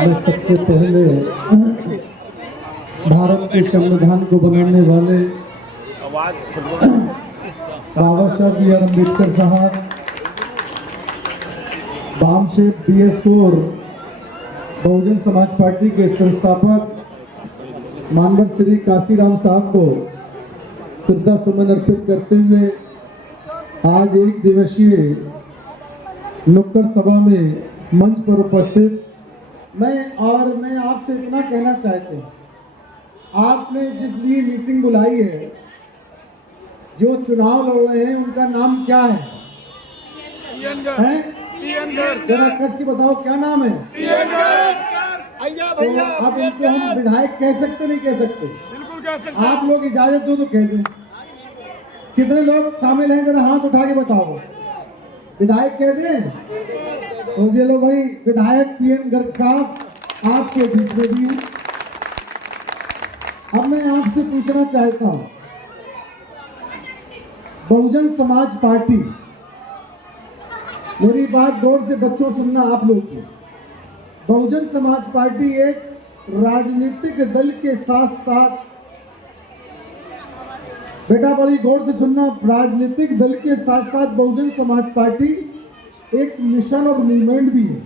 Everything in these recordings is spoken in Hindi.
मैं सबसे पहले भारत के संविधान को बनाने वाले बाबा साहब बी आर अम्बेडकर साहब, बामसेव BS4 बहुजन समाज पार्टी के संस्थापक मानवर श्री काशीराम साहब को श्रद्धा सुमन अर्पित करते हुए आज एक दिवसीय नुक्कड़ सभा में मंच पर उपस्थित मैं आपसे इतना कहना चाहते हैं, आपने जिस लिए मीटिंग बुलाई है, जो चुनाव लड़ रहे हैं उनका नाम क्या है? जरा कस के बताओ क्या नाम है? तो अब इनको हम विधायक कह सकते नहीं कह सकते? बिल्कुल कह सकते। आप लोग इजाजत दो तो कह दें। कितने लोग शामिल हैं जरा हाथ उठा के बताओ। विधायक कह दें तो ये लो भाई, विधायक PN गर्ग साहब आपके बीच में भी हैं। अब मैं आपसे पूछना चाहता हूं, बहुजन समाज पार्टी, मेरी बात गौर से बच्चों सुनना आप लोग की, बहुजन समाज पार्टी एक राजनीतिक दल के साथ साथ, बेटा बड़ी गौर से सुनना, राजनीतिक दल के साथ साथ बहुजन समाज पार्टी एक मिशन और मूवमेंट भी है।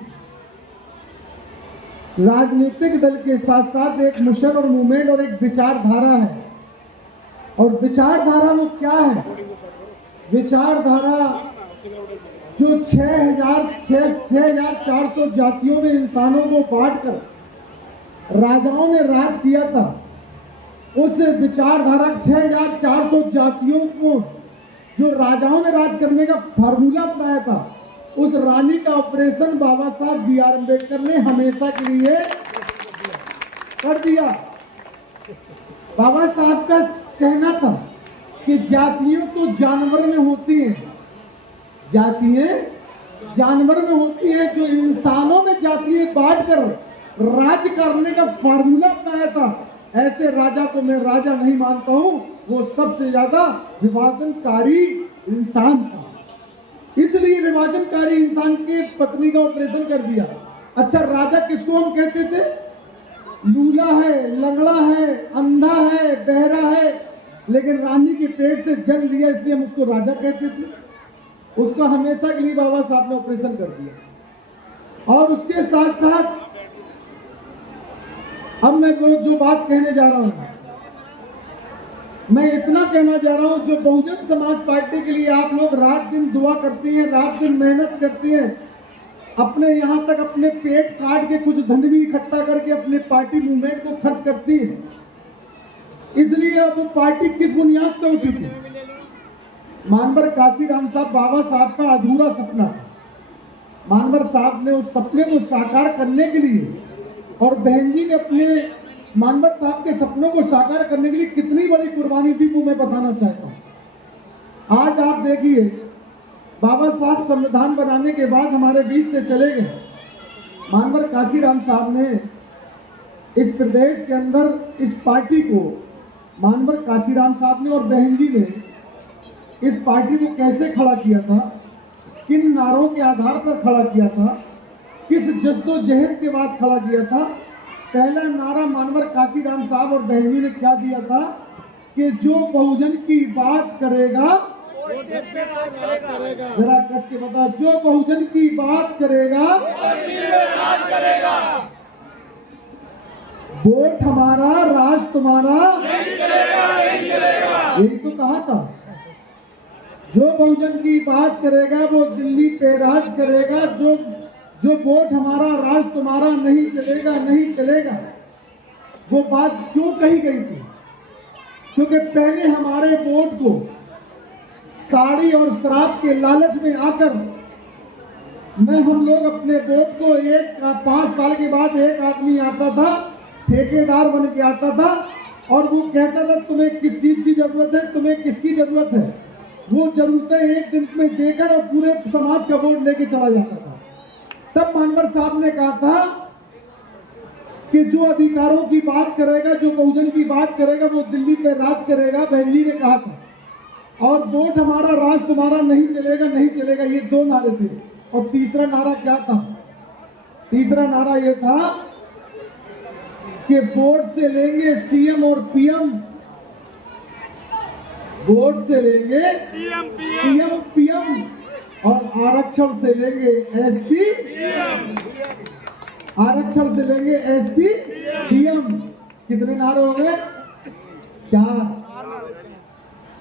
राजनीतिक दल के साथ साथ एक मिशन और मूवमेंट और एक विचारधारा है। और विचारधारा वो क्या है? विचारधारा जो 6,400 जातियों में इंसानों को बांटकर राजाओं ने राज किया था, उस विचारधारा 6,400 जातियों को जो राजाओं ने राज करने का फार्मूला अपनाया था, उस रानी का ऑपरेशन बाबा साहब BR अम्बेडकर ने हमेशा के लिए कर दिया। बाबा साहब का कहना था कि जातियां तो जानवर में होती हैं, जातियां जानवर में होती हैं, जो इंसानों में जातियां बांटकर राज करने का फार्मूला अपनाया था, ऐसे राजा को मैं राजा नहीं मानता हूं। वो सबसे ज्यादा विभाजनकारी इंसान था, इसलिए विभाजनकारी इंसान के पत्नी का ऑपरेशन कर दिया। अच्छा, राजा किसको हम कहते थे? लूला है, लंगड़ा है, अंधा है, बहरा है, लेकिन रानी के पेट से जन्म लिया इसलिए हम उसको राजा कहते थे। उसका हमेशा के लिए बाबा साहब ने ऑपरेशन कर दिया। और उसके साथ साथ अब मैं जो बात कहने जा रहा हूं, मैं इतना कहना जा रहा हूं, जो बहुजन समाज पार्टी के लिए आप लोग रात दिन दुआ करती हैं, रात दिन मेहनत करती हैं, अपने यहां तक अपने पेट काट के कुछ धन भी इकट्ठा करके अपने पार्टी मूवमेंट को खर्च करती है। इसलिए अब पार्टी किस बुनियाद पर उठी थी? मानवर काशीराम साहब, बाबा साहब का अधूरा सपना था। मानवर साहब ने उस सपने को साकार करने के लिए, और बहन जी ने अपने मानवर साहब के सपनों को साकार करने के लिए कितनी बड़ी कुर्बानी दी, वो मैं बताना चाहता हूं। आज आप देखिए, बाबा साहब संविधान बनाने के बाद हमारे बीच से चले गए। मानवर काशीराम साहब ने इस प्रदेश के अंदर इस पार्टी को, मानवर काशीराम साहब ने और बहन जी ने इस पार्टी को कैसे खड़ा किया था, किन नारों के आधार पर खड़ा किया था, किस जद्दोजहद के बाद खड़ा किया था। पहला नारा मानवर काशीराम साहब और बहन जी ने क्या दिया था कि जो बहुजन की बात करेगा, जरा कस के बता, जो बहुजन की बात करेगा वोट हमारा, राज तुम्हारा नहीं चलेगा, नहीं चलेगा। यही तो कहा था, जो बहुजन की बात करेगा वो दिल्ली पे राज करेगा, जो वोट हमारा, राज तुम्हारा नहीं चलेगा, नहीं चलेगा। वो बात क्यों कही गई थी? क्योंकि पहले हमारे वोट को साड़ी और शराब के लालच में आकर हम लोग अपने वोट को 5 साल के बाद एक आदमी आता था, ठेकेदार बन के आता था, और वो कहता था तुम्हें किस चीज की जरूरत है, तुम्हें किसकी जरूरत है। वो जरूरतें एक दिन में देकर और पूरे समाज का वोट लेके चला जाता था। तब मानवर साहब ने कहा था कि जो अधिकारों की बात करेगा, जो बहुजन की बात करेगा, वो दिल्ली पे राज करेगा, बहन जी ने कहा था। और वोट हमारा, राज तुम्हारा नहीं चलेगा, नहीं चलेगा, ये 2 नारे थे। और तीसरा नारा क्या था? तीसरा नारा ये था कि वोट से लेंगे सीएम और पीएम, वोट से लेंगे सीएम पीएम और आरक्षण से लेंगे एसपी, आरक्षण से लेंगे एसपी पीएम। कितने नारे हो गए? 4।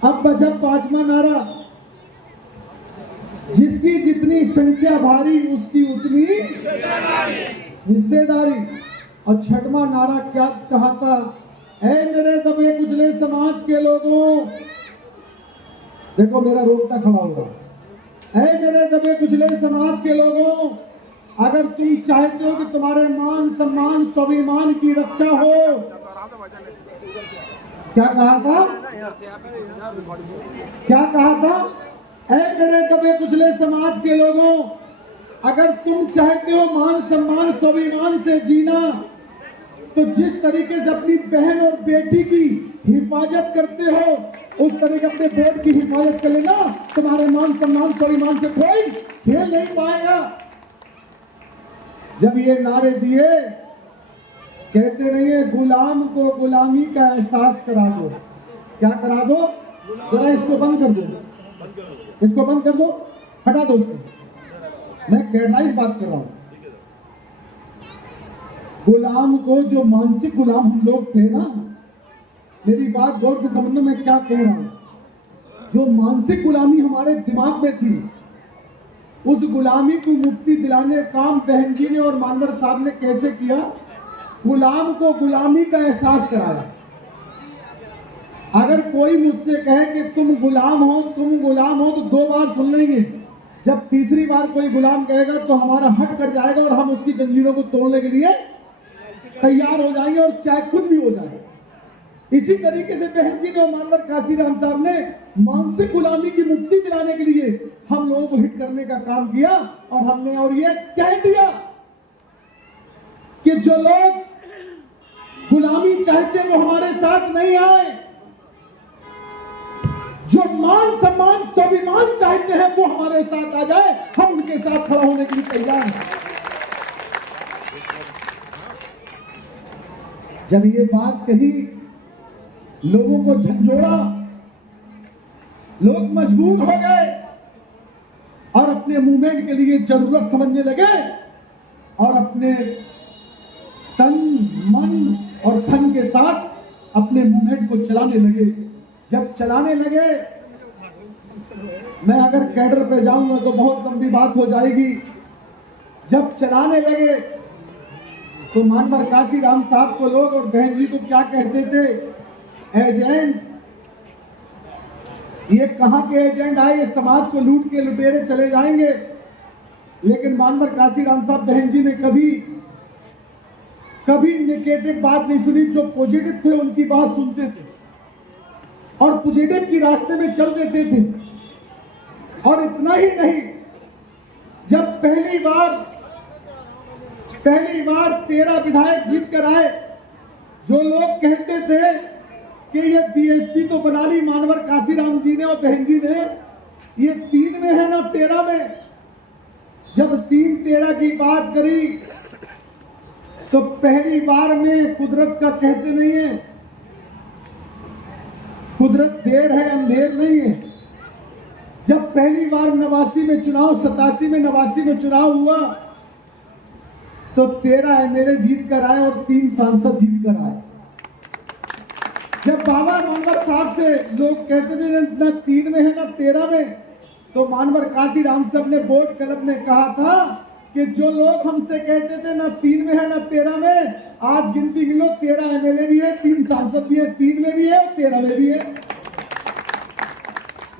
अब बचा 5वां नारा, जिसकी जितनी संख्या भारी उसकी उतनी हिस्सेदारी। और 6वां नारा क्या कहा था? ऐ मेरे दबे कुचले समाज के लोगों, देखो मेरा रोकता खड़ा होगा, ऐ मेरे दबे कुचले समाज के लोगों, अगर तुम चाहते हो कि तुम्हारे मान सम्मान स्वाभिमान की रक्षा हो, क्या कहा था? क्या कहा था? ऐ मेरे दबे कुचले समाज के लोगों, अगर तुम चाहते हो मान सम्मान स्वाभिमान से जीना, तो जिस तरीके से अपनी बहन और बेटी की हिफाजत करते हो, उस तरीके अपने वोट की हिफाजत कर लेना। तुम्हारे मान सम्मान स्वाभिमान से कोई खेल नहीं पाएगा। जब ये नारे दिए, कहते नहीं है गुलाम को गुलामी का एहसास करा दो। क्या करा दो? जरा इसको बंद कर दो, इसको बंद कर दो, हटा दो उसको। मैं कैडलाइज बात कर रहा हूं। गुलाम को, जो मानसिक गुलाम हम लोग थे ना, मेरी बात गौर से समझना मैं क्या कह रहा हूं। जो मानसिक गुलामी हमारे दिमाग में थी, उस गुलामी को मुक्ति दिलाने काम बहन जी ने और मानवर साहब ने कैसे किया? गुलाम को गुलामी का एहसास कराया। अगर कोई मुझसे कहे कि तुम गुलाम हो, तुम गुलाम हो, तो 2 बार सुन लेंगे। जब तीसरी बार कोई गुलाम कहेगा तो हमारा हट कर जाएगा और हम उसकी जंजीरों को तोड़ने के लिए तैयार हो जाएंगे, और चाहे कुछ भी हो जाए। इसी तरीके से बहन जी ने और मानवर काशीराम साहब ने मानसिक गुलामी की मुक्ति दिलाने के लिए हम लोगों को हिट करने का काम किया। और हमने और ये कह दिया कि जो लोग गुलामी चाहते हैं वो हमारे साथ नहीं आए, जो मान सम्मान स्वाभिमान चाहते हैं वो हमारे साथ आ जाए, हम उनके साथ खड़ा होने के लिए तैयार हैं। जब ये बात कही, लोगों को झंझोड़ा, लोग मजबूर हो गए और अपने मूवमेंट के लिए जरूरत समझने लगे और अपने तन मन और धन के साथ अपने मूवमेंट को चलाने लगे। जब चलाने लगे, मैं अगर कैडर पे जाऊंगा तो बहुत लंबी बात हो जाएगी। जब चलाने लगे तो मानवर काशीराम साहब को लोग और बहन जी को क्या कहते थे? एजेंट। ये कहां के एजेंट आए? ये समाज को लूट के लुटेरे चले जाएंगे। लेकिन मानवर काशीराम साहब बहन जी ने कभी नेगेटिव बात नहीं सुनी। जो पॉजिटिव थे उनकी बात सुनते थे और पॉजिटिव की रास्ते में चल देते थे। और इतना ही नहीं, जब पहली बार 13 विधायक जीत कर आए, जो लोग कहते थे कि ये बीएसपी तो बना ली मानवर काशीराम जी ने और बहन जी ने, ये 3 में है ना 13 में। जब 3-13 की बात करी तो पहली बार में कुदरत का कहते नहीं है, कुदरत देर है अंधेर नहीं है। जब पहली बार 89 में चुनाव, 87 में 89 में चुनाव हुआ तो 13 एमएलए जीत कर आए और 3 सांसद जीत कर आए। जब बाबा मानवर साहब से लोग कहते थे ना 3 में है ना 13 में, तो मानवर काशीराम साहब ने बोर्ड क्लब में कहा था कि जो लोग हमसे कहते थे ना 3 में है ना 13 में, आज गिनती गिनो 13 एमएलए भी है, 3 सांसद भी है, 3 में भी है और 13 में भी है।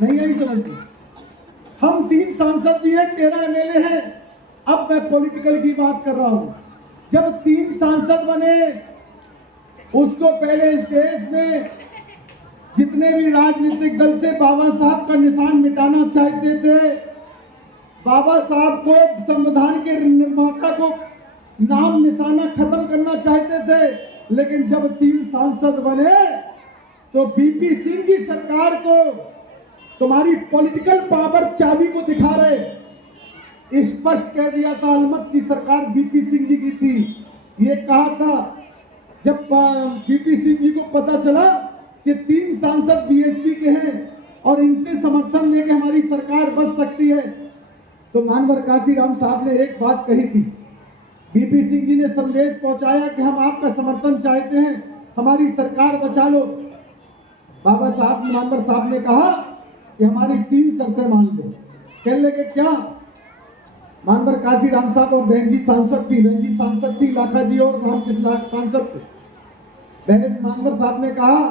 नहीं आई समझती? हम 3 सांसद भी है, 13 एमएलए हैं। अब मैं पॉलिटिकल की बात कर रहा हूं। जब 3 सांसद बने, उसको पहले इस देश में जितने भी राजनीतिक दल थे बाबा साहब का निशान मिटाना चाहते थे। बाबा साहब को, संविधान के निर्माता को नाम निशाना खत्म करना चाहते थे। लेकिन जब 3 सांसद बने तो बीपी सिंह की सरकार को तुम्हारी पॉलिटिकल पावर चाबी को दिखा रहे। स्पष्ट कह दिया था, अलमत की सरकार बीपी सिंह जी की थी। ये कहा था जब बीपी सिंह जी को पता चला कि 3 सांसद बीएसपी के हैं और इनसे समर्थन लेके हमारी सरकार बच सकती है, तो मानवर काशीराम साहब ने एक बात कही थी। बीपी सिंह जी ने संदेश पहुंचाया कि हम आपका समर्थन चाहते हैं, हमारी सरकार बचा लो। बाबा साहब मानवर साहब ने कहा कि हमारी 3 शर्तें मान लो। कहने लगे क्या? मानवर काशीराम साहब और बहन जी सांसद थी, लाखा जी और रामकृष्ण सांसद थे। बहन मानवर साहब ने कहा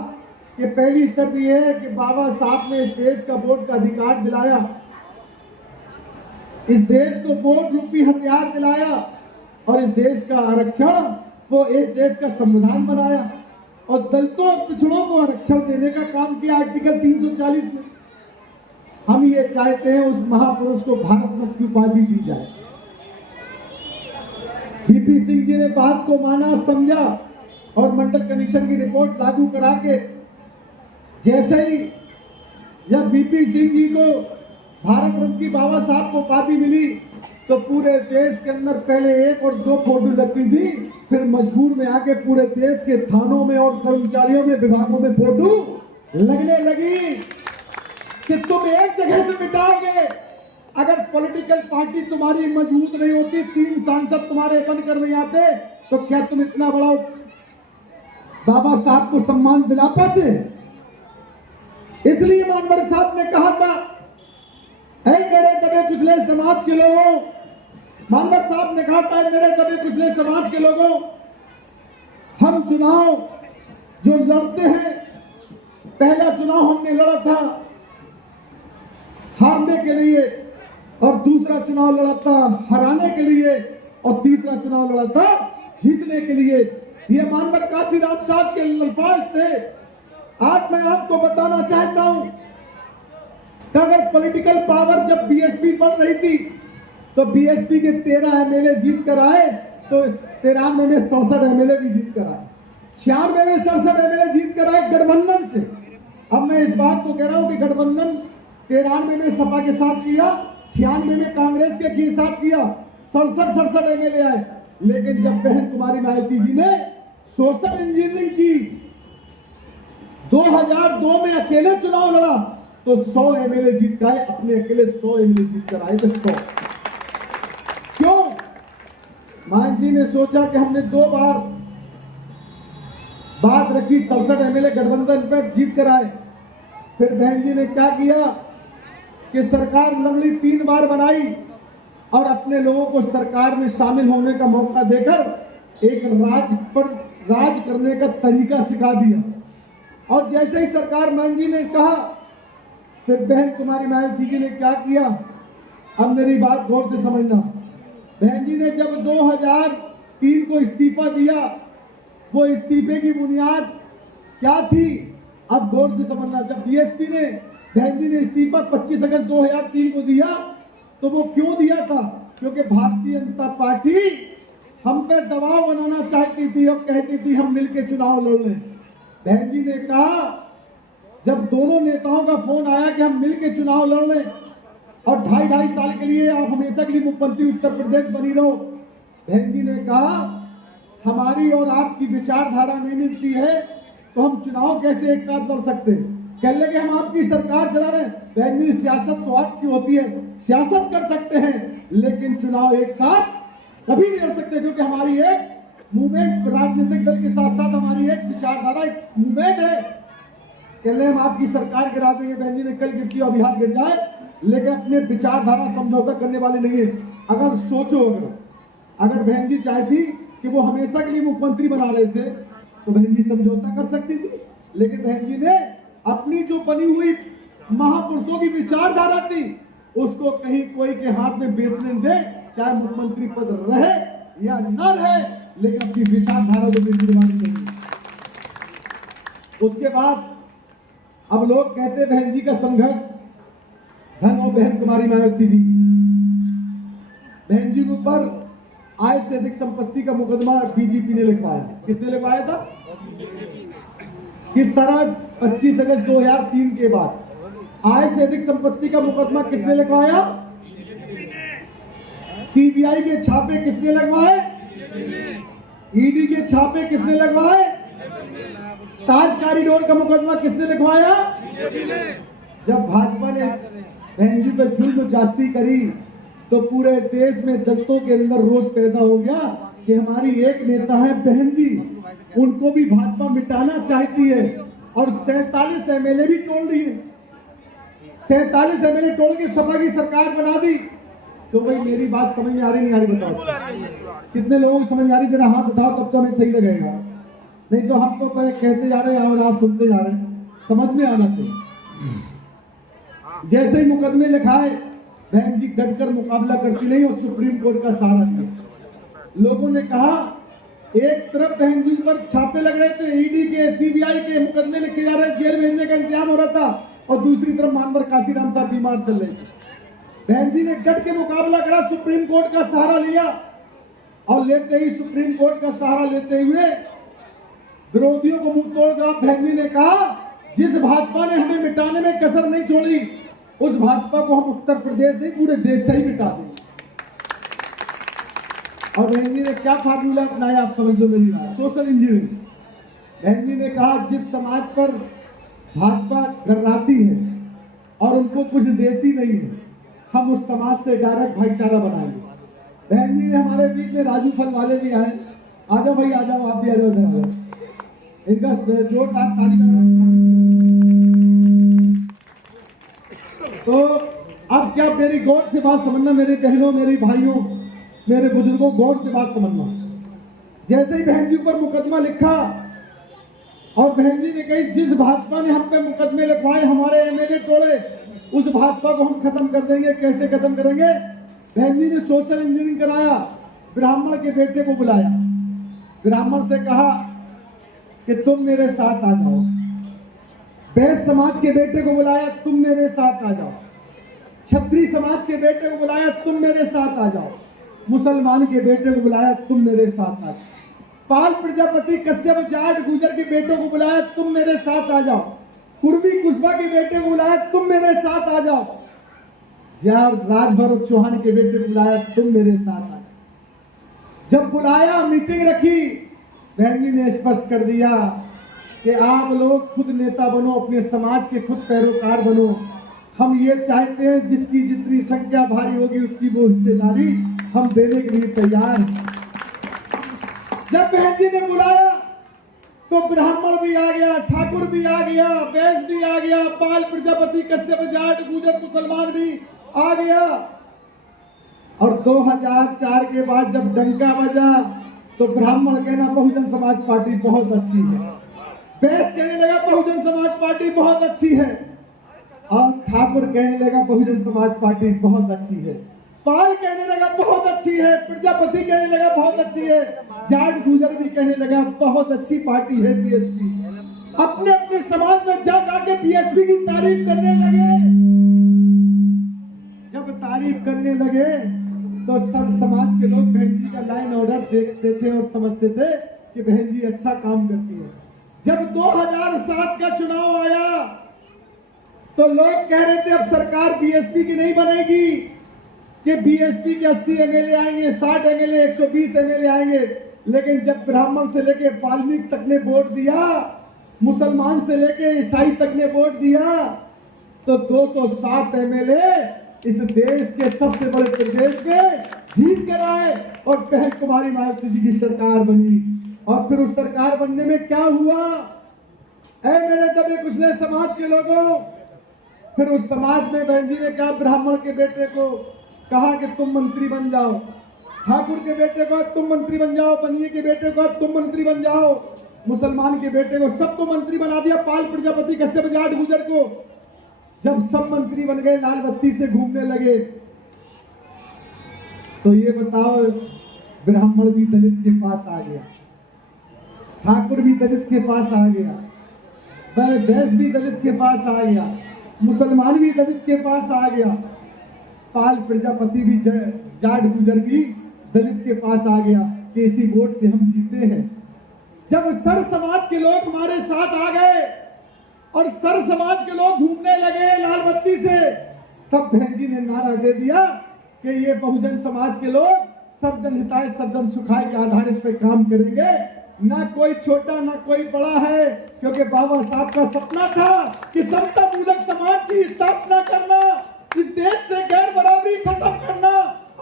कि पहली शर्त यह है कि बाबा साहब ने इस देश का वोट का अधिकार दिलाया, इस देश को वोट रूपी हथियार दिलाया और इस देश का आरक्षण वो इस देश का संविधान बनाया और दलितों और पिछड़ों को आरक्षण देने का काम किया आर्टिकल 340 में। हम ये चाहते हैं उस महापुरुष को भारत रत्न की उपाधि दी जाए। बीपी सिंह जी ने बात को माना, समझा और मंडल कमीशन की रिपोर्ट लागू करा के जैसे ही जब बीपी सिंह जी को भारत रत्न की बाबा साहब को उपाधि मिली तो पूरे देश के अंदर पहले 1 और 2 फोटो लगती थी, फिर मजबूर में आके पूरे देश के थानों में और कर्मचारियों में विभागों में फोटो लगने लगी कि तुम एक जगह से मिटाओगे। अगर पॉलिटिकल पार्टी तुम्हारी मजबूत नहीं होती, 3 सांसद तुम्हारे बनकर नहीं आते, तो क्या तुम इतना बड़ा बाबा साहब को सम्मान दिला पाते? इसलिए मानवर साहब ने कहा था, ऐ मेरे दबे कुचले समाज के लोगों, मानवर साहब ने कहा था, मेरे दबे कुचले समाज के लोगों, हम चुनाव जो लड़ते हैं, पहला चुनाव हमने लड़ा था हारने के लिए और दूसरा चुनाव लड़ा था हराने के लिए और तीसरा चुनाव लड़ा था जीतने के लिए। ये मानवर काशीराम साहब के अल्फाज थे। आज मैं आपको बताना चाहता हूं कि अगर पॉलिटिकल पावर जब बीएसपी बढ़ रही थी तो बीएसपी के 13 एमएलए जीत कर आए, तो 93 में 67 एमएलए भी जीत कर आए, 96 में 67 एमएलए जीत कर आए गठबंधन से। अब मैं इस बात को कह रहा हूं कि गठबंधन 93 में सपा के साथ किया, 96 में कांग्रेस के साथ किया, 67 एमएलए आए। लेकिन जब बहन कुमारी मायावती जी ने सोशल इंजीनियरिंग की, 2002 में अकेले चुनाव लड़ा तो 100 एमएलए जीत कर आए, अपने अकेले 100 एमएलए जीत कर आए थे। 100 क्यों? मान जी ने सोचा कि हमने 2 बार बात रखी, 67 एमएलए गठबंधन पर जीत कर आए। फिर बहन जी ने क्या किया कि सरकार लंगड़ी 3 बार बनाई और अपने लोगों को सरकार में शामिल होने का मौका देकर एक राज करने का तरीका सिखा दिया। और जैसे ही सरकार बहन जी ने कहा, फिर बहन कुमारी मायावती जी ने क्या किया? अब मेरी बात गौर से समझना। बहन जी ने जब 2003 को इस्तीफा दिया, वो इस्तीफे की बुनियाद क्या थी? अब गौर से समझना। जब बीएसपी ने बहन जी ने इस्तीफा 25 अगस्त 2003 को दिया, तो वो क्यों दिया था? क्योंकि भारतीय जनता पार्टी हम पे दबाव बनाना चाहती थी और कहती थी हम मिलकर चुनाव लड़ लें। बहन जी ने कहा, जब दोनों नेताओं का फोन आया कि हम मिलकर चुनाव लड़ लें और 2.5 साल के लिए आप हमेशा के लिए मुख्यमंत्री उत्तर प्रदेश बनी रहो, बहन जी ने कहा हमारी और आपकी विचारधारा नहीं मिलती है तो हम चुनाव कैसे एक साथ लड़ सकते? कहने लगे हम आपकी सरकार चला रहे हैं। बहन जी, सियासत स्वार्थ की होती है, सियासत कर सकते हैं लेकिन चुनाव एक साथ कभी नहीं लड़ सकते, क्योंकि हमारी एक मूवमेंट, राजनीतिक दल के साथ साथ हमारी एक विचारधारा, एक मूवमेंट है। कहने हम आपकी सरकार गिरा देंगे। बहन जी ने कल गिरती और बिहार गिर जाए, लेकिन अपने विचारधारा समझौता करने वाले नहीं है। अगर सोचो, अगर बहन जी चाहती कि वो हमेशा के लिए मुख्यमंत्री बना रहे थे तो बहन जी समझौता कर सकती थी, लेकिन बहन जी ने अपनी जो बनी हुई महापुरुषों की विचारधारा थी उसको कहीं कोई के हाथ में बेचने दे, चाहे मुख्यमंत्री पद रहे या न रहे, लेकिन अपनी विचारधारा को बेचने वाली नहीं। उसके बाद अब लोग कहते बहन जी का संघर्ष, धन हो बहन कुमारी मायावती जी। बहन जी के ऊपर आय से अधिक संपत्ति का मुकदमा बीजेपी ने लिखवाया। किसने लिखवाया था? किस तरह? 25 अगस्त 2003 के बाद आय से अधिक संपत्ति का मुकदमा किसने लिखवाया? सीबीआई के छापे किसने लगवाए? ईडी के छापे किसने लगवाए? ताज कॉरिडोर का मुकदमा किसने लिखवाया? जब भाजपा ने बहन जी पर जुल्म जास्ती करी तो पूरे देश में दलितों के अंदर रोष पैदा हो गया कि हमारी एक नेता है बहन जी, उनको भी भाजपा मिटाना चाहती है। और 47 एमएलए भी तोड़ दिए, 47 एमएलए तोड़ के सपा की सरकार बना दी। तो भाई मेरी बात समझ में आ रही नहीं आ रही बताओ? कितने लोगों को समझ में आ रही? जरा हाथ उठाओ तब तो हमें सही लगेगा, नहीं तो हम तो पहले कहते जा रहे हैं और आप सुनते जा रहे हैं। समझ में आना चाहिए। जैसे ही मुकदमे लिखाए बहन जी डटकर मुकाबला करती नहीं और सुप्रीम कोर्ट का सहारा लिया। लोगों ने कहा एक तरफ बहन जी पर छापे लग रहे थे, ईडी के सीबीआई के मुकदमे लिखे जा रहे, जेल भेजने का इंतजाम हो रहा था, और दूसरी तरफ मानवर काशीराम साहब बीमार चल रहे थे। बहन जी ने डट के मुकाबला करा, सुप्रीम कोर्ट का सहारा लिया, और लेते ही सुप्रीम कोर्ट का सहारा लेते हुए विरोधियों को मुंह तोड़ जवाब बहन जी ने कहा, जिस भाजपा ने हमें मिटाने में कसर नहीं छोड़ी उस भाजपा को हम उत्तर प्रदेश नहीं पूरे देश से ही मिटा देंगे। और बहन जी ने क्या फार्मूला अपनाया आप समझ लो मेरी बात, सोशल इंजीनियरिंग। बहन जी ने कहा जिस समाज पर भाजपा गर्राती है और उनको कुछ देती नहीं है, हम उस समाज से डायरेक्ट भाईचारा बनाएंगे। बहन जी ने हमारे बीच में राजू फल वाले भी आए, आ जाओ भाई आ जाओ, आप भी आ जाओ, इधर आ जाओ, इनका जोरदार ताली। तो अब क्या मेरी गौर से बात समझना, मेरे बहनों मेरे भाइयों मेरे बुजुर्गों, गौर से बात समझना। जैसे ही बहन जी पर मुकदमा लिखा और बहन जी ने कही जिस भाजपा ने हम पे मुकदमे लिखवाए, हमारे एमएलए तोड़े, उस भाजपा को हम खत्म कर देंगे। कैसे खत्म करेंगे? बहन जी ने सोशल इंजीनियरिंग कराया, ब्राह्मण के बेटे को बुलाया, ब्राह्मण से कहा कि तुम मेरे साथ आ जाओ। वैश्य समाज के बेटे को बुलाया, तुम मेरे साथ आ जाओ। क्षत्रिय समाज के बेटे को बुलाया, तुम मेरे साथ आ जाओ। मुसलमान के बेटे को बुलाया, तुम मेरे साथ आ जाओ। पाल प्रजापति कश्यप जाट गुजर के बेटों को बुलाया, तुम मेरे साथ आ जाओ। कुर्मी कुशवा के बेटे को बुलाया, तुम मेरे साथ आ जाओ। राजभर चौहान के बेटे को बुलाया, तुम मेरे साथ आ जाओ। जब बुलाया, मीटिंग रखी, बहन जी ने स्पष्ट कर दिया कि आप लोग खुद नेता बनो, अपने समाज के खुद पैरोकार बनो। हम ये चाहते हैं जिसकी जितनी संख्या भारी होगी उसकी वो हिस्सेदारी हम देने के लिए तैयार हैं। जब बहन जी ने बुलाया तो ब्राह्मण भी आ गया, ठाकुर भी आ गया, वैश्य भी आ गया, पाल प्रजापति कश्यप जाट गुजर मुसलमान भी आ गया। और 2004 के बाद जब डंका बजा तो ब्राह्मण कहना बहुजन समाज पार्टी बहुत अच्छी है, वैश्य कहने लगा बहुजन समाज पार्टी बहुत अच्छी है, और ठाकुर कहने लगा बहुजन समाज पार्टी बहुत अच्छी है, पाल कहने लगा बहुत अच्छी है, प्रजापति कहने लगा बहुत अच्छी है, जाट गुजर भी कहने लगा बहुत अच्छी पार्टी है बीएसपी। अपने अपने समाज में जा जाके बीएसपी की तारीफ करने लगे। जब तारीफ करने लगे तो सब समाज के लोग बहन जी का लाइन ऑर्डर देखते थे और समझते थे कि बहन जी अच्छा काम करती है। जब 2007 का चुनाव आया तो लोग कह रहे थे अब सरकार बीएसपी की नहीं बनेगी, कि बीएसपी के 80 एमएलए आएंगे, 60 एमएलए, 120 एमएलए आएंगे। लेकिन जब ब्राह्मण से लेके वाल्मीकि तक ने वोट दिया, मुसलमान से लेके ईसाई तक ने वोट दिया, तो 207 एमएलए इस देश के सबसे बड़े प्रदेश में जीत कर आए और बहन कुमारी मायावती जी की सरकार बनी। और फिर उस सरकार बनने में क्या हुआ? ऐ मेरे दबे कुचले समाज के लोगों, फिर उस समाज में बहन जी ने कहा, ब्राह्मण के बेटे को कहा कि तुम मंत्री बन जाओ, ठाकुर के बेटे को तुम मंत्री बन जाओ, बनिए के बेटे को तुम मंत्री बन जाओ, मुसलमान के बेटे को सबको मंत्री बना दिया, पाल प्रजापति कश्यप जाट गुजर को। जब सब मंत्री बन गए, लाल बत्ती से घूमने लगे, तो ये बताओ ब्राह्मण भी दलित के पास आ गया, ठाकुर भी दलित के पास आ गया, वैश्य भी दलित के पास आ गया, मुसलमान भी दलित के पास आ गया, पाल प्रजापति भी जाट गुजर भी दलित के पास आ गया कि इसी वोट से हम जीते हैं। जब सर समाज के लोग हमारे साथ आ गए और सर समाज के लोग घूमने लगे लाल बत्ती से, तब बहन जी ने नारा दे दिया कि ये बहुजन समाज के लोग सर्वजन हिताय सर्वजन सुखाय के आधारित पे काम करेंगे। ना कोई छोटा ना कोई बड़ा है, क्योंकि बाबा साहब का सपना था कि समता मूलक समाज की स्थापना करना, इस देश से गैर बराबरी खत्म करना,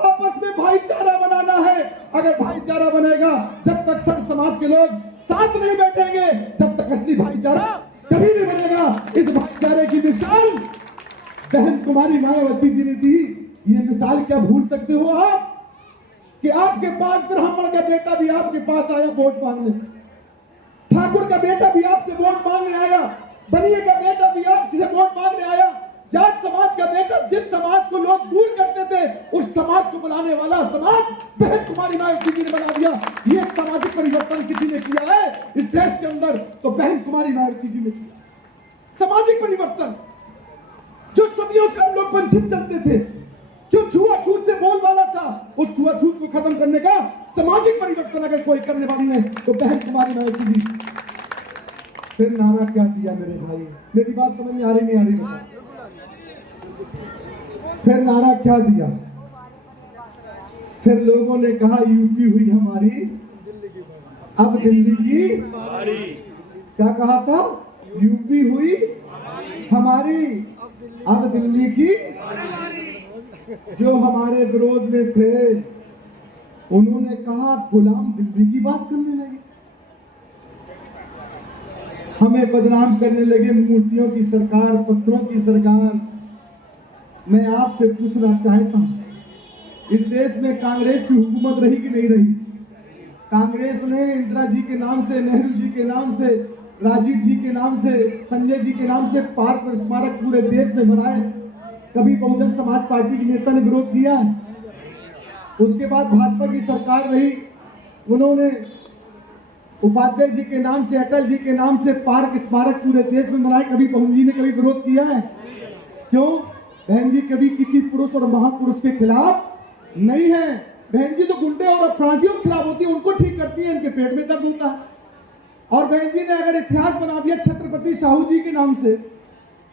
आपस में भाईचारा बनाना है। अगर भाईचारा बनेगा, जब तक सर्व समाज के लोग साथ नहीं बैठेंगे, जब तक असली भाईचारा कभी नहीं बनेगा। इस भाईचारे की मिसाल बहन कुमारी मायावती जी ने दी। ये मिसाल क्या भूल सकते हो आप कि आपके पास ब्राह्मण का बेटा भी आपके पास आया वोट मांगने, ठाकुर का बेटा भी आपसे वोट मांगने आया, बनिए का बेटा भी आपसे वोट मांगने आया, जाट समाज का बेटा, जिस समाज को लोग दूर करते थे, उस समाज को बुलाने वाला समाज बहन कुमारी मायावती जी ने बना दिया। ये सामाजिक परिवर्तन किसी ने किया है इस देश के अंदर, तो बहन कुमारी मायावती जी ने किया। सामाजिक परिवर्तन जो सदियों से हम लोग वंचित चलते थे, जो छुआछूत से बोलबाला था, उस छुआछूत को खत्म करने का सामाजिक परिवर्तन अगर कोई करने वाली है तो बहन कुमारी मायावती जी। फिर नारा क्या दिया मेरे भाई, मेरी बात समझ में आ रही नहीं आ रही बता। फिर नारा क्या दिया, फिर लोगों ने कहा यूपी हुई हमारी, अब दिल्ली की क्या कहा था, यूपी हुई हमारी, अब दिल्ली की। जो हमारे विरोध में थे उन्होंने कहा गुलाम दिल्ली की बात करने लगे, हमें बदनाम करने लगे, मूर्तियों की सरकार, पत्थरों की सरकार। मैं आपसे पूछना चाहता हूं, इस देश में कांग्रेस की हुकूमत रही कि नहीं रही? कांग्रेस ने इंदिरा जी के नाम से, नेहरू जी के नाम से, राजीव जी के नाम से, संजय जी के नाम से पार्क और स्मारक पूरे देश में बनाए। कभी बहुजन समाज पार्टी के नेता ने विरोध किया है? उसके बाद भाजपा की सरकार रही, उन्होंने उपाध्याय जी के नाम से, अटल जी के नाम से पार्क स्मारक पूरे देश में बनाए। कभी बहन जी ने कभी विरोध किया है? क्यों? बहन जी कभी किसी पुरुष और महापुरुष के खिलाफ नहीं है। बहन जी तो गुंडे और अपराधियों के खिलाफ होती है, उनको ठीक करती है, इनके पेट में दर्द होता है। और बहन जी ने अगर इतिहास बना दिया छत्रपति साहू जी के नाम से,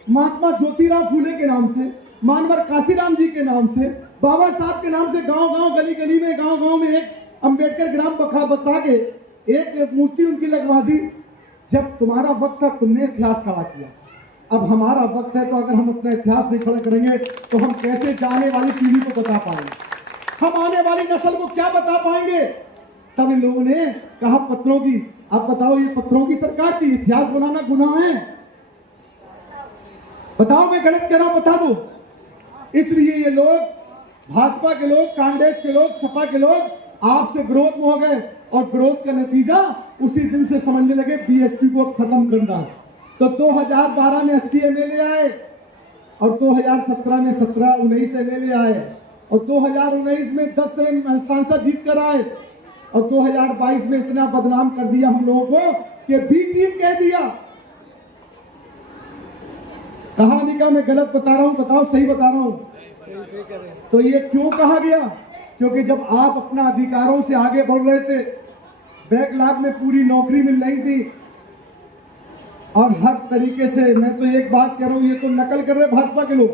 महात्मा ज्योतिराव फूले के नाम से, मानवर काशीराम जी के नाम से, बाबा साहब के नाम से, गांव गांव गली गली में, गांव गांव में एक अंबेडकर ग्राम बसा के एक मूर्ति उनकी लगवा दी। जब तुम्हारा वक्त था तुमने इतिहास खड़ा किया, अब हमारा वक्त है, तो अगर हम अपना इतिहास नहीं खड़ा करेंगे तो हम कैसे जाने वाली पीढ़ी को बता पाएंगे, हम आने वाली नस्ल को क्या बता पाएंगे? तब इन लोगों ने कहा पत्थरों की। अब बताओ, ये पत्थरों की सरकार थी, इतिहास बनाना गुनाह है? बताओ मैं गलत कह रहा हूं, बता दो। इसलिए ये लोग, भाजपा के लोग, कांग्रेस के लोग, सपा के लोग आपसे विरोध में हो गए, और विरोध का नतीजा उसी दिन से समझने लगे बीएसपी को खत्म करना। तो 2012 में 80 एमएलए आए, और 2017 में 19 एमएलए आए, और 2019 में 10 सांसद जीत कर आए, और 2022 में इतना बदनाम कर दिया हम लोगों को कि बी टीम कह दिया। कहानी का मैं गलत बता रहा हूं? बताओ सही बता रहा हूं? तो ये क्यों कहा गया? क्योंकि जब आप अपना अधिकारों से आगे बढ़ रहे थे, बैकलॉग में पूरी नौकरी मिल रही थी, और हर तरीके से, मैं तो एक बात कह रहा हूं, ये तो नकल कर रहे भाजपा के लोग।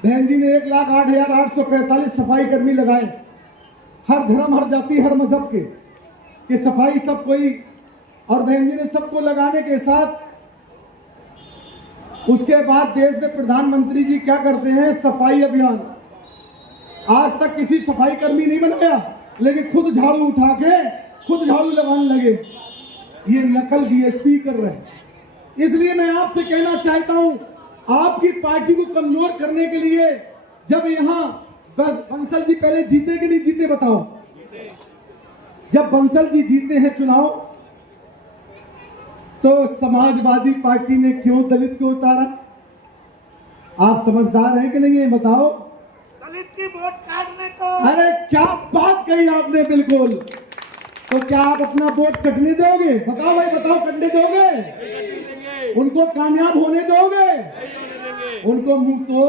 बहन जी ने 1,08,845 सफाई कर्मी लगाए, हर धर्म, हर जाति, हर मजहब के, कि सफाई सब कोई, और बहन जी ने सबको लगाने के साथ उसके बाद देश में प्रधानमंत्री जी क्या करते हैं, सफाई अभियान। आज तक किसी सफाई कर्मी नहीं बनाया, लेकिन खुद झाड़ू उठा के खुद झाड़ू लगाने लगे। ये नकल बीएसपी कर रहे हैं। इसलिए मैं आपसे कहना चाहता हूं, आपकी पार्टी को कमजोर करने के लिए, जब यहां बस बंसल जी पहले जीते कि नहीं जीते बताओ? जब बंसल जी जीते हैं चुनाव, तो समाजवादी पार्टी ने क्यों दलित को उतारा? आप समझदार हैं कि नहीं है बताओ? दलित की वोट काटने को। अरे क्या बात कही आपने, बिल्कुल। तो क्या आप अपना वोट कटने दोगे? बताओ भाई, बताओ, कटने दोगे? उनको कामयाब होने दोगे? उनको मुंह तो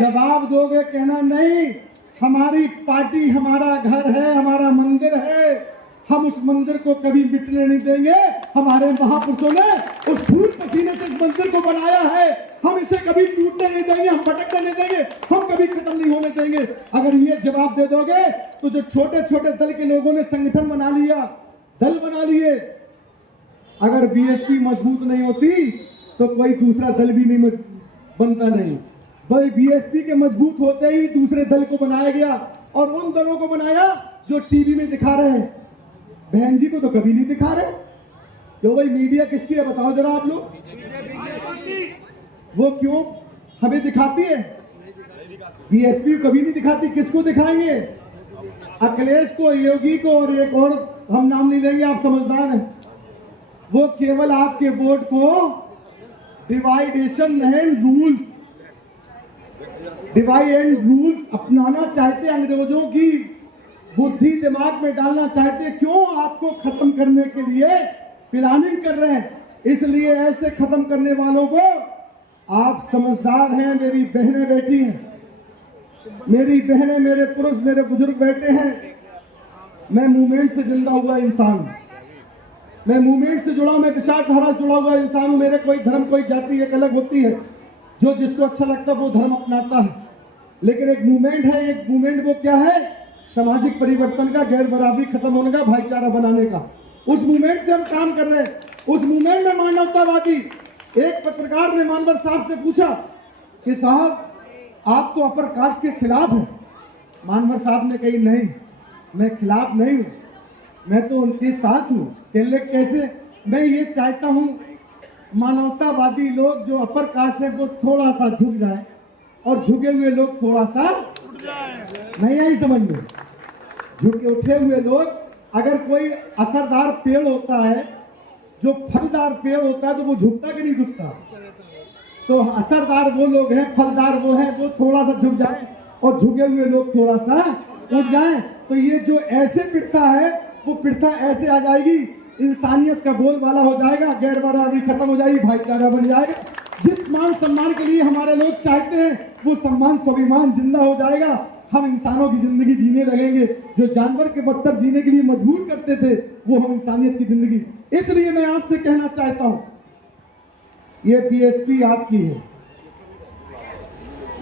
जवाब दोगे? कहना नहीं, हमारी पार्टी हमारा घर है, हमारा मंदिर है, हम उस मंदिर को कभी मिटने नहीं देंगे। हमारे महापुरुषों ने उस खून पसीने से इस मंदिर को बनाया है, हम इसे कभी टूटने नहीं देंगे, हम भटकने नहीं देंगे, हम कभी खत्म नहीं होने देंगे। अगर ये जवाब दे दोगे तो जो छोटे छोटे दल के लोगों ने संगठन बना लिया, दल बना लिए, अगर बीएसपी मजबूत नहीं होती तो कोई दूसरा दल भी नहीं बनता नहीं। भाई बीएसपी के मजबूत होते ही दूसरे दल को बनाया गया और उन दलों को बनाया जो टीवी में दिखा रहे हैं। बहन जी को तो कभी नहीं दिखा रहे। तो भाई मीडिया किसकी है बताओ जरा आप लोग। वो क्यों हमें दिखाती है? बीएसपी कभी नहीं दिखाती, किसको दिखाएंगे? अखिलेश को, योगी को और एक और हम नाम नहीं लेंगे, आप समझदार हैं। वो केवल आपके वोट को division and rules, divide and rules अपनाना चाहते, अंग्रेजों की बुद्धि दिमाग में डालना चाहते, क्यों आपको खत्म करने के लिए प्लानिंग कर रहे हैं। इसलिए ऐसे खत्म करने वालों को आप समझदार हैं। मेरी बहनें बैठी हैं, मेरी बहनें, मेरे पुरुष, मेरे बुजुर्ग बैठे हैं। मैं मूवमेंट से जिंदा हुआ इंसान हूं, मैं मूवमेंट से जुड़ा हूं, मैं विचारधारा से जुड़ा हुआ इंसान हूं। मेरे कोई धर्म, कोई जाति एक अलग होती है, जो जिसको अच्छा लगता है वो धर्म अपनाता है। लेकिन एक मूवमेंट है, एक मूवमेंट वो क्या है? सामाजिक परिवर्तन का, गैर बराबरी खत्म होने का, भाईचारा बनाने का। उस मूवमेंट से हम काम कर रहे हैं। उस मूवमेंट में मानवतावादी एक पत्रकार ने मानवर साहब से पूछा कि साहब आप तो अपर कास्ट के खिलाफ हैं। मानवर साहब ने कही नहीं, मैं खिलाफ नहीं हूं, मैं तो उनके साथ हूं। कहले कैसे? मैं ये चाहता हूं मानवतावादी लोग जो अपर कास्ट है वो थोड़ा सा झुक जाए और झुके हुए लोग थोड़ा सा उठ जाए। नहीं आई समझ में? झुके उठे हुए लोग, अगर कोई असरदार पेड़ होता है, जो फलदार पेड़ होता है, तो वो झुकता कि नहीं झुकता? तो असरदार वो लोग हैं, फलदार वो हैं, वो थोड़ा सा झुक जाए और झुके हुए लोग थोड़ा सा उठ जाएं। तो ये जो ऐसे प्रथा है, वो प्रथा ऐसे आ जाएगी, इंसानियत का बोलबाला हो जाएगा, गैर बराबरी खत्म हो जाएगी, भाईचारा बन जाएगा। जिस मान सम्मान के लिए हमारे लोग चाहते हैं वो सम्मान स्वाभिमान जिंदा हो जाएगा। हम इंसानों की जिंदगी जीने लगेंगे। जो जानवर के बदतर जीने के लिए मजबूर करते थे वो हम इंसानियत की जिंदगी। इसलिए मैं आपसे कहना चाहता हूं, ये बीएसपी आपकी है।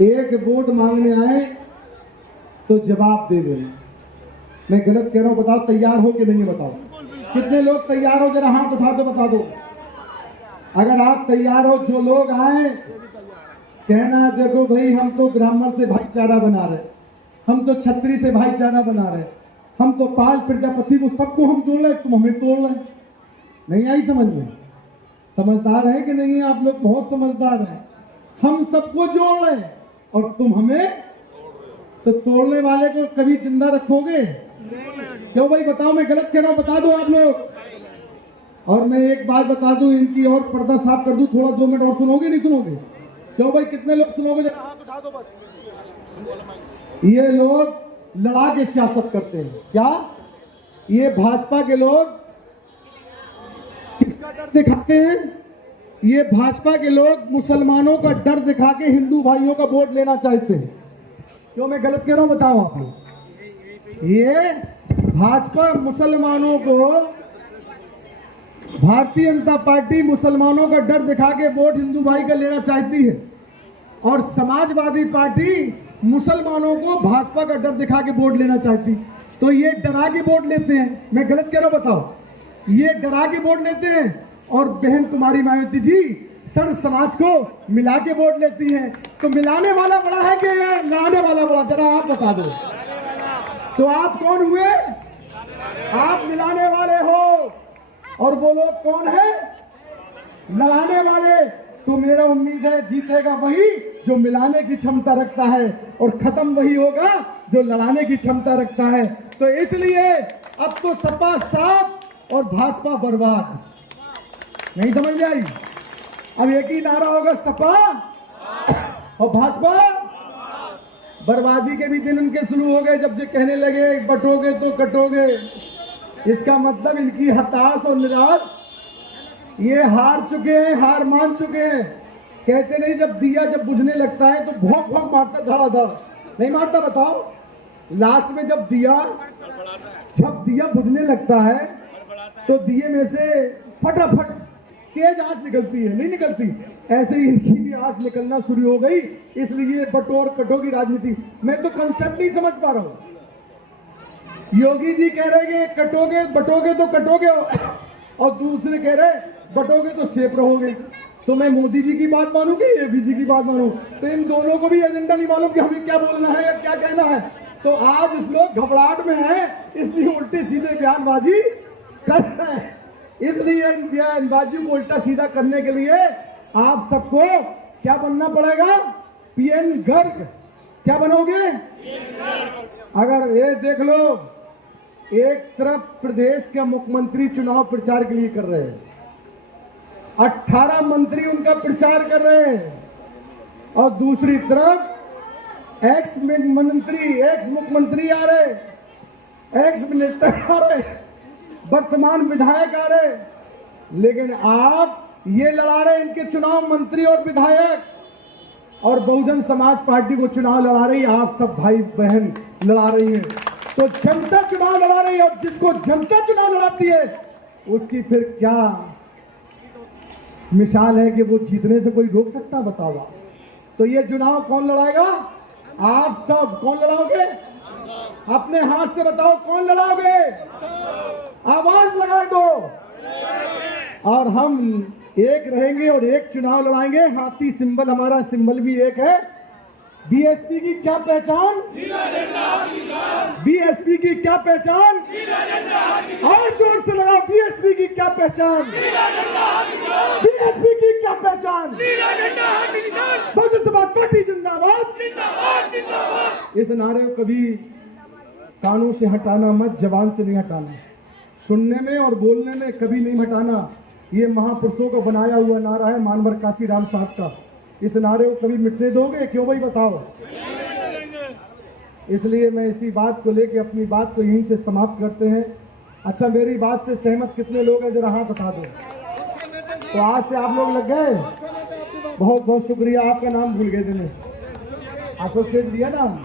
एक वोट मांगने आए तो जवाब दे दें। मैं गलत कह रहा हूं? बताओ तैयार हो कि नहीं? बताओ कितने लोग तैयार हो? जरा हाथ उठा दो, बता दो। अगर आप तैयार हो, जो लोग आए, कहना देखो भाई हम तो ब्राह्मण से भाईचारा बना रहे, हम तो छत्री से भाईचारा बना रहे, हम तो पाल प्रजापति को सबको हम जोड़ रहे, तुम हमें तोड़ रहे। नहीं आई समझ में? समझदार है कि नहीं? आप लोग बहुत समझदार हैं। हम सबको जोड़ रहे हैं और तुम हमें, तो तोड़ने वाले को कभी जिंदा रखोगे? क्यों भाई बताओ, मैं गलत कह रहा हूं? बता दो आप लोग। और मैं एक बात बता दूं, इनकी और पर्दा साफ कर दूं, थोड़ा 2 मिनट और सुनोगे नहीं सुनोगे? क्यों भाई कितने लोग सुनोगे? जरा हाथ उठा दो बस। ये लोग लड़ा के सियासत करते हैं। क्या ये भाजपा के लोग किसका डर दिखाते हैं? ये भाजपा के लोग मुसलमानों का डर दिखा के हिंदू भाइयों का वोट लेना चाहते हैं। क्यों मैं गलत कह रहा हूं? बताओ आप लोग। ये भाजपा मुसलमानों को, भारतीय जनता पार्टी मुसलमानों का डर दिखा के वोट हिंदू भाई का लेना चाहती है और समाजवादी पार्टी मुसलमानों को भाजपा का डर दिखा के वोट लेना चाहती। तो ये डरा के वोट लेते हैं। मैं गलत कह रहा हूं? बताओ। ये डरा के वोट लेते हैं और बहन कुमारी मायावती जी सर समाज को मिला के वोट लेती हैं। तो मिलाने वाला बड़ा है कि लड़ाने वाला बड़ा? जरा आप बता दो। तो आप कौन हुए? आप मिलाने वाले हो और वो लोग कौन है? लड़ाने वाले। तो मेरा उम्मीद है जीतेगा वही जो मिलाने की क्षमता रखता है और खत्म वही होगा जो लड़ाने की क्षमता रखता है। तो इसलिए अब तो सपा साथ और भाजपा बर्बाद। नहीं समझ में आई? अब एक ही नारा होगा, सपा और भाजपा। बर्बादी के भी दिन उनके शुरू हो गए जब ये कहने लगे बटोगे तो कटोगे। इसका मतलब इनकी हताश और निराश, ये हार चुके हैं, हार मान चुके हैं। कहते नहीं जब दिया जब बुझने लगता है तो भौंक भौंक मारता, धड़ाधड़ नहीं मारता? बताओ। लास्ट में जब दिया बुझने लगता है तो दिए में से फटाफट तेज आंच निकलती है, नहीं निकलती? ऐसे ही इनकी भी आज निकलना शुरू हो गई, इसलिए बटोर कटो की राजनीति। मैं तो कंसेप्ट नहीं समझ पा रहा हूं। योगी जी कह रहे हैं कटोगे बटोगे तो कटोगे, और दूसरे कह रहे बटोगे तो सेफ रहोगे। तो मैं मोदी जी की बात मानूं कि एबी जी की बात मानूं? तो इन दोनों को भी एजेंडा नहीं मालूम कि हमें क्या बोलना है या क्या कहना है। तो आज इस लोग घबराहट में हैं, इसलिए उल्टे सीधे बयानबाजी कर रहे हैं। इसलिए इन बयानबाजी को उल्टा सीधा करने के लिए आप सबको क्या बनना पड़ेगा? पीएन गर्ग। क्या बनोगे? अगर ये देख लो, एक तरफ प्रदेश के मुख्यमंत्री चुनाव प्रचार के लिए कर रहे हैं, 18 मंत्री उनका प्रचार कर रहे हैं, और दूसरी तरफ एक्स मंत्री एक्स मुख्यमंत्री आ रहे, एक्स मिनिस्टर आ रहे, वर्तमान विधायक आ रहे। लेकिन आप ये लड़ा रहे इनके चुनाव मंत्री और विधायक, और बहुजन समाज पार्टी को चुनाव लड़ा रही आप सब भाई बहन लड़ा रही हैं। तो जनता चुनाव लड़ा रही है, और जिसको जनता चुनाव लड़ाती है उसकी फिर क्या मिसाल है कि वो जीतने से कोई रोक सकता? बताओ। तो ये चुनाव कौन लड़ाएगा? आप सब। कौन लड़ाओगे? अपने हाथ से बताओ कौन लड़ाओगे? आवाज लगा दो। और हम एक रहेंगे और एक चुनाव लड़ाएंगे। हाथी सिंबल, हमारा सिंबल भी एक है। बीएसपी की क्या पहचान? बीएसपी की क्या पहचान? और जोर से लगाओ, बीएसपी की क्या पहचान? बीएसपी की क्या पहचान? बहुजन समाज पार्टी जिंदाबाद। इस नारे को कभी कानों से हटाना मत, जबान से नहीं हटाना, सुनने में और बोलने में कभी नहीं हटाना। ये महापुरुषों का बनाया हुआ नारा है, मानवर काशीराम साहब का। इस नारे को कभी मिटने दोगे? क्यों भाई बताओ? इसलिए मैं इसी बात को लेके अपनी बात को यहीं से समाप्त करते हैं। अच्छा, मेरी बात से सहमत कितने लोग हैं? जरा हाथ उठा दो। तो आज से आप लोग लग गए। बहुत बहुत शुक्रिया। आपका नाम भूल गए थे, अशोक सेठ दिया नाम।